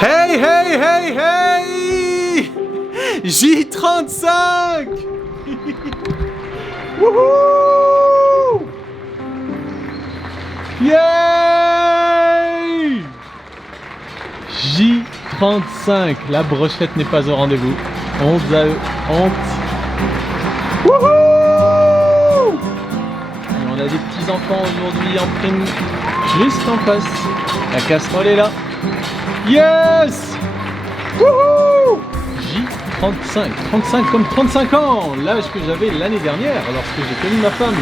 Hey, hey, hey, hey! J35! Wouhou! Yay! J35, la brochette n'est pas au rendez-vous. Honte à eux, honte. Wouhou! Et on a des petits enfants aujourd'hui en prime, juste en face. La casserole est là. Yes! Wouhou! J35, 35 comme 35 ans, l'âge que j'avais l'année dernière, lorsque j'ai connu ma femme,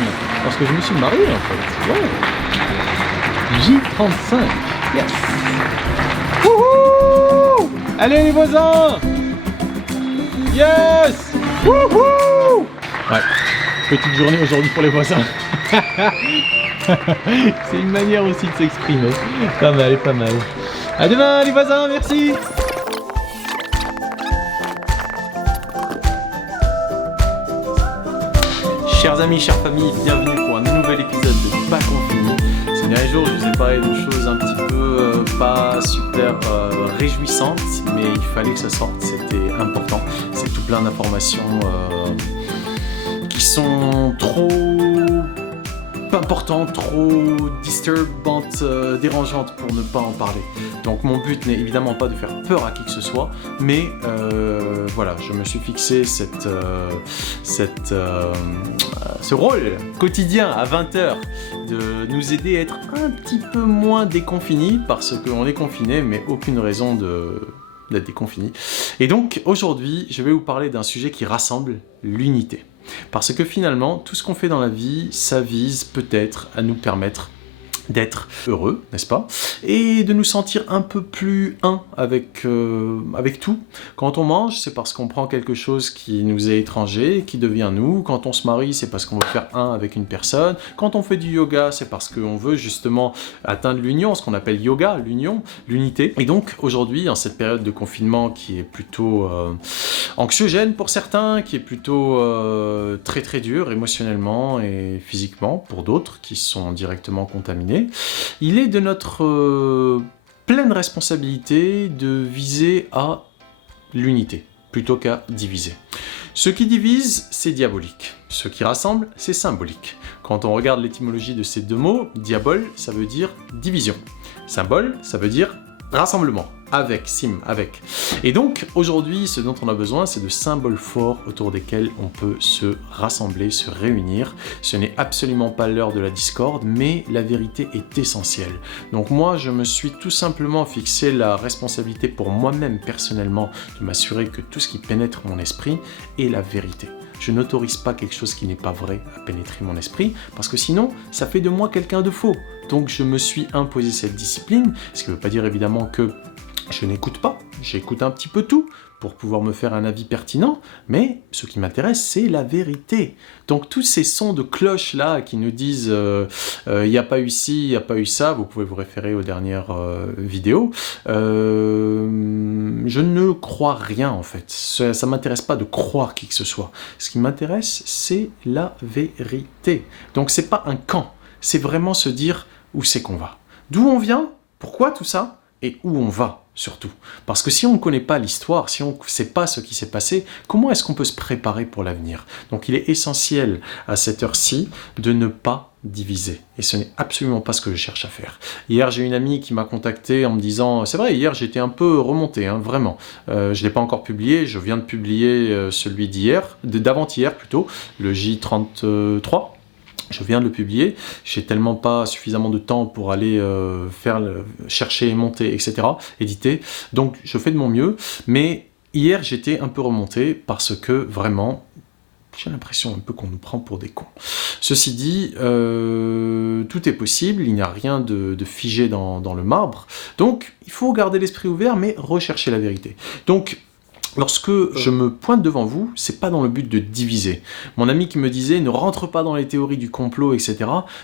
lorsque je me suis marié en fait. Ouais. J35, yes! Wouhou! Allez les voisins! Yes! Wouhou! Ouais, petite journée aujourd'hui pour les voisins. C'est une manière aussi de s'exprimer. Pas mal, pas mal. À demain les voisins, merci! Chers amis, chères familles, bienvenue pour un nouvel épisode de Pas Confini. Ces derniers jours, je vous ai parlé de choses un petit peu pas super réjouissantes, mais il fallait que ça sorte, c'était important. C'est tout plein d'informations qui sont trop importantes, trop disturbantes, dérangeantes pour ne pas en parler. Donc mon but n'est évidemment pas de faire peur à qui que ce soit, mais voilà, je me suis fixé ce rôle quotidien à 20h de nous aider à être un petit peu moins déconfinés, parce qu'on est confinés, mais aucune raison d'être déconfinés. Et donc aujourd'hui, je vais vous parler d'un sujet qui rassemble l'unité. Parce que finalement, tout ce qu'on fait dans la vie, ça vise peut-être à nous permettre d'être heureux, n'est-ce pas? Et de nous sentir un peu plus un avec tout. Quand on mange, c'est parce qu'on prend quelque chose qui nous est étranger, qui devient nous. Quand on se marie, c'est parce qu'on veut faire un avec une personne. Quand on fait du yoga, c'est parce qu'on veut justement atteindre l'union, ce qu'on appelle yoga, l'union, l'unité. Et donc aujourd'hui, en cette période de confinement qui est plutôt anxiogène pour certains, qui est plutôt très très dur émotionnellement et physiquement pour d'autres qui sont directement contaminés, il est de notre pleine responsabilité de viser à l'unité plutôt qu'à diviser. Ce qui divise, c'est diabolique. Ce qui rassemble, c'est symbolique. Quand on regarde l'étymologie de ces deux mots, diabole, ça veut dire division. Symbole, ça veut dire rassemblement. Avec, sim, avec. Et donc, aujourd'hui, ce dont on a besoin, c'est de symboles forts autour desquels on peut se rassembler, se réunir. Ce n'est absolument pas l'heure de la discorde, mais la vérité est essentielle. Donc moi, je me suis tout simplement fixé la responsabilité pour moi-même, personnellement, de m'assurer que tout ce qui pénètre mon esprit est la vérité. Je n'autorise pas quelque chose qui n'est pas vrai à pénétrer mon esprit, parce que sinon, ça fait de moi quelqu'un de faux. Donc je me suis imposé cette discipline, ce qui ne veut pas dire évidemment que je n'écoute pas, j'écoute un petit peu tout pour pouvoir me faire un avis pertinent, mais ce qui m'intéresse, c'est la vérité. Donc tous ces sons de cloche là qui nous disent il n'y a pas eu ci, il n'y a pas eu ça, vous pouvez vous référer aux dernières vidéos, je ne crois rien en fait. Ça ne m'intéresse pas de croire qui que ce soit. Ce qui m'intéresse, c'est la vérité. Donc c'est pas un camp, c'est vraiment se dire où c'est qu'on va. D'où on vient, pourquoi tout ça, et où on va. Surtout. Parce que si on ne connaît pas l'histoire, si on ne sait pas ce qui s'est passé, comment est-ce qu'on peut se préparer pour l'avenir? Donc il est essentiel à cette heure-ci de ne pas diviser. Et ce n'est absolument pas ce que je cherche à faire. Hier, j'ai une amie qui m'a contacté en me disant, c'est vrai, hier j'étais un peu remonté, hein, vraiment. Je ne l'ai pas encore publié, je viens de publier celui d'avant-hier plutôt, le J33. Je viens de le publier, j'ai tellement pas suffisamment de temps pour aller chercher, monter, etc., éditer, donc je fais de mon mieux, mais hier j'étais un peu remonté parce que vraiment, j'ai l'impression un peu qu'on nous prend pour des cons. Ceci dit, tout est possible, il n'y a rien de figé dans le marbre, donc il faut garder l'esprit ouvert, mais rechercher la vérité. Donc, lorsque je me pointe devant vous, c'est pas dans le but de diviser. Mon ami qui me disait « ne rentre pas dans les théories du complot, etc. »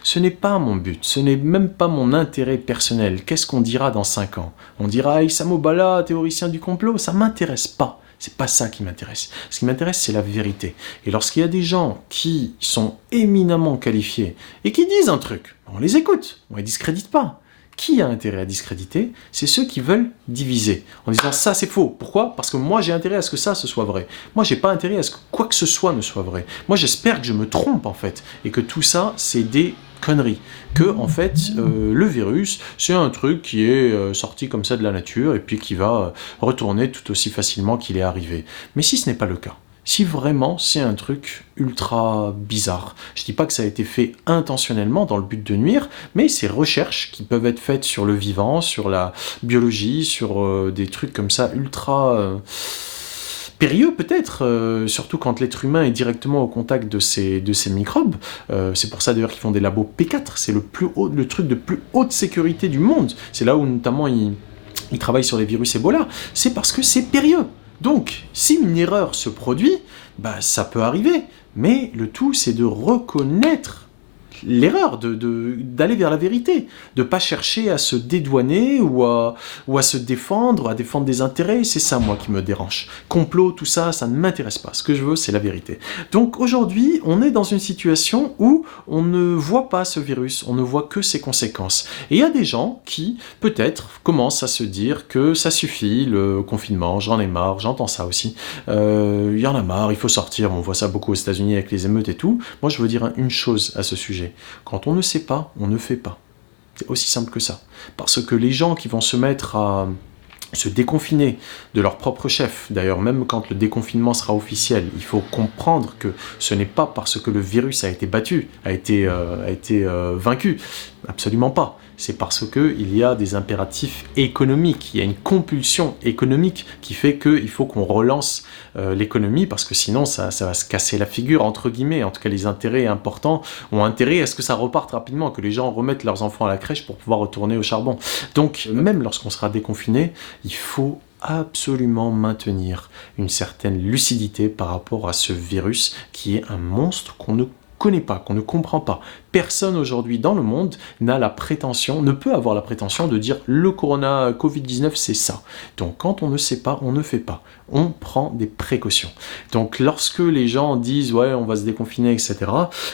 Ce n'est pas mon but, ce n'est même pas mon intérêt personnel. Qu'est-ce qu'on dira dans 5 ans? On dira « Issam Obala, théoricien du complot ?» Ça m'intéresse pas. C'est pas ça qui m'intéresse. Ce qui m'intéresse, c'est la vérité. Et lorsqu'il y a des gens qui sont éminemment qualifiés et qui disent un truc, on les écoute, on les discrédite pas. Qui a intérêt à discréditer? C'est ceux qui veulent diviser, en disant ça c'est faux. Pourquoi? Parce que moi j'ai intérêt à ce que ça ce soit vrai. Moi j'ai pas intérêt à ce que quoi que ce soit ne soit vrai. Moi j'espère que je me trompe en fait, et que tout ça c'est des conneries. Que en fait le virus c'est un truc qui est sorti comme ça de la nature et puis qui va retourner tout aussi facilement qu'il est arrivé. Mais si ce n'est pas le cas, si vraiment c'est un truc ultra bizarre. Je dis pas que ça a été fait intentionnellement dans le but de nuire, mais ces recherches qui peuvent être faites sur le vivant, sur la biologie, sur des trucs comme ça ultra périlleux peut-être, surtout quand l'être humain est directement au contact de ces microbes. C'est pour ça d'ailleurs qu'ils font des labos P4, c'est le truc de plus haute sécurité du monde. C'est là où notamment ils travaillent sur les virus Ebola. C'est parce que c'est périlleux. Donc, si une erreur se produit, bah, ça peut arriver. Mais le tout, c'est de reconnaître l'erreur, d'aller vers la vérité, de ne pas chercher à se dédouaner ou à se défendre, à défendre des intérêts. C'est ça, moi, qui me dérange. Complot, tout ça, ça ne m'intéresse pas. Ce que je veux, c'est la vérité. Donc, aujourd'hui, on est dans une situation où on ne voit pas ce virus, on ne voit que ses conséquences. Et il y a des gens qui, peut-être, commencent à se dire que ça suffit, le confinement, j'en ai marre, j'entends ça aussi. Il y en a marre, il faut sortir, on voit ça beaucoup aux États-Unis avec les émeutes et tout. Moi, je veux dire une chose à ce sujet. Quand on ne sait pas, on ne fait pas. C'est aussi simple que ça. Parce que les gens qui vont se mettre à se déconfiner de leur propre chef, d'ailleurs même quand le déconfinement sera officiel, il faut comprendre que ce n'est pas parce que le virus a été battu, a été vaincu, absolument pas. C'est parce qu'il y a des impératifs économiques, il y a une compulsion économique qui fait qu'il faut qu'on relance l'économie, parce que sinon ça va se casser la figure, entre guillemets. En tout cas, les intérêts importants ont intérêt à ce que ça reparte rapidement, que les gens remettent leurs enfants à la crèche pour pouvoir retourner au charbon. Donc, même lorsqu'on sera déconfiné, il faut absolument maintenir une certaine lucidité par rapport à ce virus qui est un monstre qu'on ne connaît pas, qu'on ne comprend pas. Personne aujourd'hui dans le monde ne peut avoir la prétention de dire le corona Covid-19 c'est ça. Donc quand on ne sait pas, on ne fait pas. On prend des précautions. Donc lorsque les gens disent ouais on va se déconfiner etc,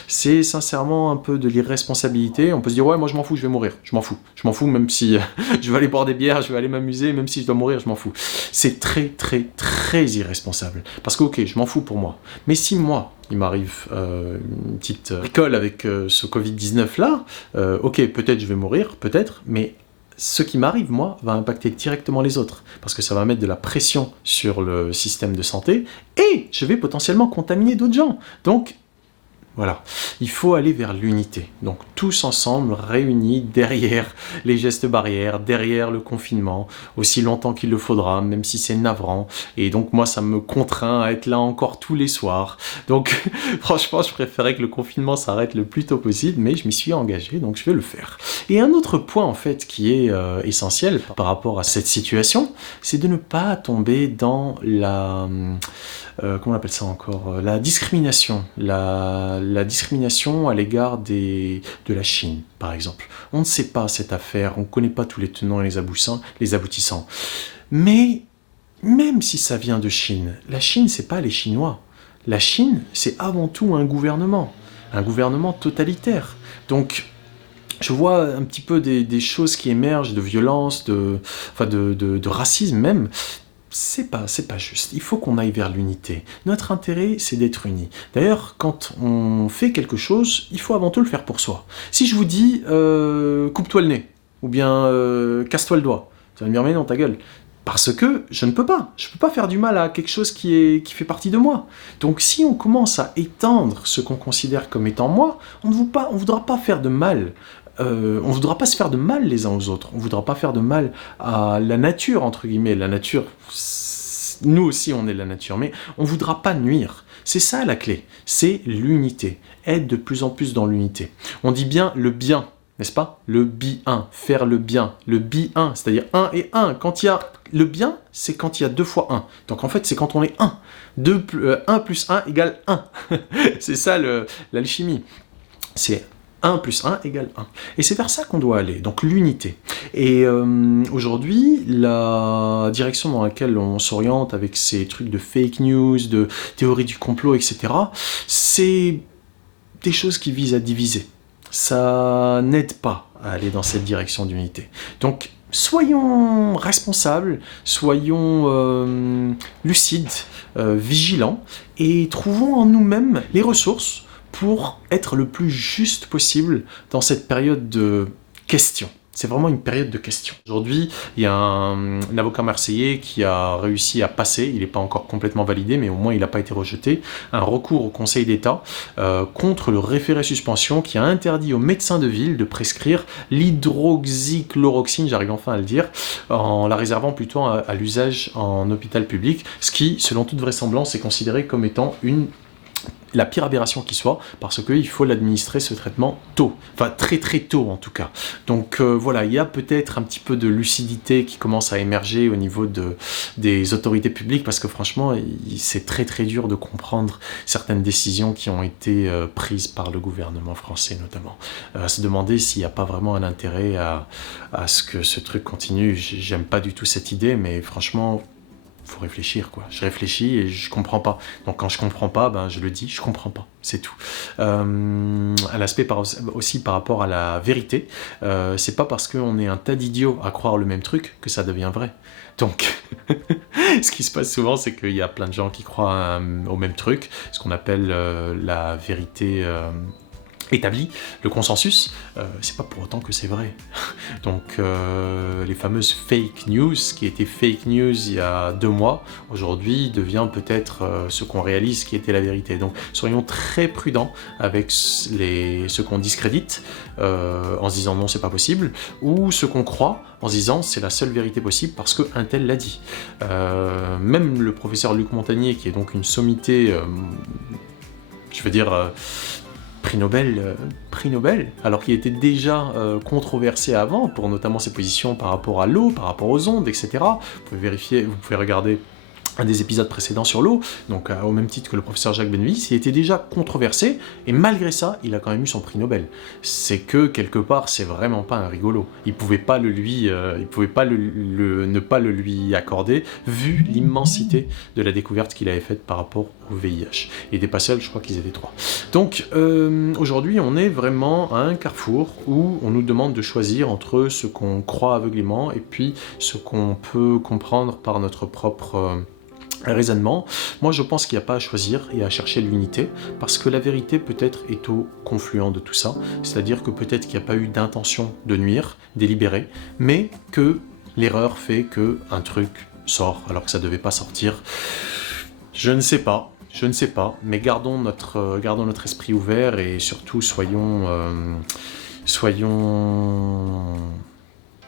c'est sincèrement un peu de l'irresponsabilité. On peut se dire ouais moi je m'en fous, je vais mourir, je m'en fous même si je vais aller boire des bières, je vais aller m'amuser, même si je dois mourir, je m'en fous. C'est très très très irresponsable. Parce que ok je m'en fous pour moi, mais si moi il m'arrive une petite bricole avec ce Covid-19 là, ok, peut-être je vais mourir, peut-être, mais ce qui m'arrive, moi, va impacter directement les autres, parce que ça va mettre de la pression sur le système de santé, et je vais potentiellement contaminer d'autres gens. Donc, voilà, il faut aller vers l'unité. Donc tous ensemble, réunis derrière les gestes barrières, derrière le confinement, aussi longtemps qu'il le faudra, même si c'est navrant. Et donc moi, ça me contraint à être là encore tous les soirs. Donc franchement, je préférais que le confinement s'arrête le plus tôt possible, mais je m'y suis engagé, donc je vais le faire. Et un autre point, en fait, qui est essentiel par rapport à cette situation, c'est de ne pas tomber dans la... comment on appelle ça encore, la discrimination, la discrimination à l'égard de la Chine, par exemple. On ne sait pas cette affaire, on ne connaît pas tous les tenants et les aboutissants. Mais même si ça vient de Chine, la Chine, c'est pas les Chinois. La Chine, c'est avant tout un gouvernement totalitaire. Donc, je vois un petit peu des choses qui émergent de violence, de racisme même. C'est pas juste. Il faut qu'on aille vers l'unité. Notre intérêt, c'est d'être unis. D'ailleurs, quand on fait quelque chose, il faut avant tout le faire pour soi. Si je vous dis coupe-toi le nez, ou bien casse-toi le doigt, ça va me dire mais non, ta gueule. Parce que je ne peux pas. Je ne peux pas faire du mal à quelque chose qui fait partie de moi. Donc si on commence à étendre ce qu'on considère comme étant moi, on ne voudra pas faire de mal. On ne voudra pas se faire de mal les uns aux autres. On ne voudra pas faire de mal à la nature, entre guillemets. La nature, nous aussi on est la nature, mais on ne voudra pas nuire. C'est ça la clé, c'est l'unité. Être de plus en plus dans l'unité. On dit bien le bien, n'est-ce pas? Le bi-un, faire le bien. Le bi-un, c'est-à-dire 1 et 1. Quand il y a le bien, c'est quand il y a 2 fois 1. Donc en fait, c'est quand on est 1. 1 plus 1 égale 1. C'est ça l'alchimie. C'est 1 plus 1 égale 1. Et c'est vers ça qu'on doit aller, donc l'unité. Et aujourd'hui, la direction dans laquelle on s'oriente avec ces trucs de fake news, de théorie du complot, etc., c'est des choses qui visent à diviser. Ça n'aide pas à aller dans cette direction d'unité. Donc, soyons responsables, soyons lucides, vigilants, et trouvons en nous-mêmes les ressources pour être le plus juste possible dans cette période de questions. C'est vraiment une période de questions. Aujourd'hui, il y a un avocat marseillais qui a réussi à passer, il n'est pas encore complètement validé, mais au moins il n'a pas été rejeté, un recours au Conseil d'État contre le référé suspension qui a interdit aux médecins de ville de prescrire l'hydroxychloroquine, j'arrive enfin à le dire, en la réservant plutôt à l'usage en hôpital public, ce qui, selon toute vraisemblance, est considéré comme étant la pire aberration qui soit, parce qu'il faut l'administrer ce traitement tôt, enfin très très tôt en tout cas. Donc voilà, il y a peut-être un petit peu de lucidité qui commence à émerger au niveau des autorités publiques, parce que franchement, c'est très très dur de comprendre certaines décisions qui ont été prises par le gouvernement français notamment. À se demander s'il n'y a pas vraiment un intérêt à ce que ce truc continue. J'aime pas du tout cette idée, mais franchement, faut réfléchir, quoi. Je réfléchis et je comprends pas. Donc quand je comprends pas, ben je le dis, je comprends pas, c'est tout. Un aspect aussi par rapport à la vérité, c'est pas parce qu'on est un tas d'idiots à croire le même truc que ça devient vrai. Donc, ce qui se passe souvent, c'est qu'il y a plein de gens qui croient au même truc, ce qu'on appelle la vérité établi, le consensus, c'est pas pour autant que c'est vrai. Donc les fameuses fake news, qui étaient fake news il y a 2 mois, aujourd'hui devient peut-être ce qu'on réalise qui était la vérité. Donc soyons très prudents avec ce qu'on discrédite, en se disant non c'est pas possible, ou ce qu'on croit en se disant c'est la seule vérité possible parce qu'un tel l'a dit. Même le professeur Luc Montagnier, qui est donc une sommité, je veux dire, prix Nobel, alors qu'il était déjà controversé avant, pour notamment ses positions par rapport à l'eau, par rapport aux ondes, etc. Vous pouvez vérifier, vous pouvez regarder un des épisodes précédents sur l'eau, donc au même titre que le professeur Jacques Benoît, il était déjà controversé, et malgré ça, il a quand même eu son prix Nobel. C'est que, quelque part, c'est vraiment pas un rigolo. Il pouvait pas ne pas le lui accorder, vu l'immensité de la découverte qu'il avait faite par rapport au VIH. Il n'était pas seul, je crois qu'ils étaient 3. Donc, aujourd'hui, on est vraiment à un carrefour où on nous demande de choisir entre ce qu'on croit aveuglément et puis ce qu'on peut comprendre par notre propre raisonnement. Moi, je pense qu'il n'y a pas à choisir et à chercher l'unité, parce que la vérité peut-être est au confluent de tout ça, c'est-à-dire que peut-être qu'il n'y a pas eu d'intention de nuire, délibérée, mais que l'erreur fait qu'un truc sort alors que ça ne devait pas sortir. Je ne sais pas, mais gardons notre esprit ouvert et surtout soyons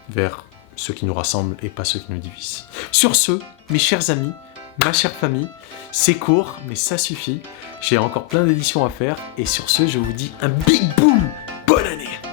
vers ce qui nous rassemble et pas ce qui nous divise. Sur ce, mes chers amis, ma chère famille, c'est court, mais ça suffit. J'ai encore plein d'éditions à faire, et sur ce, je vous dis un big boom, bonne année!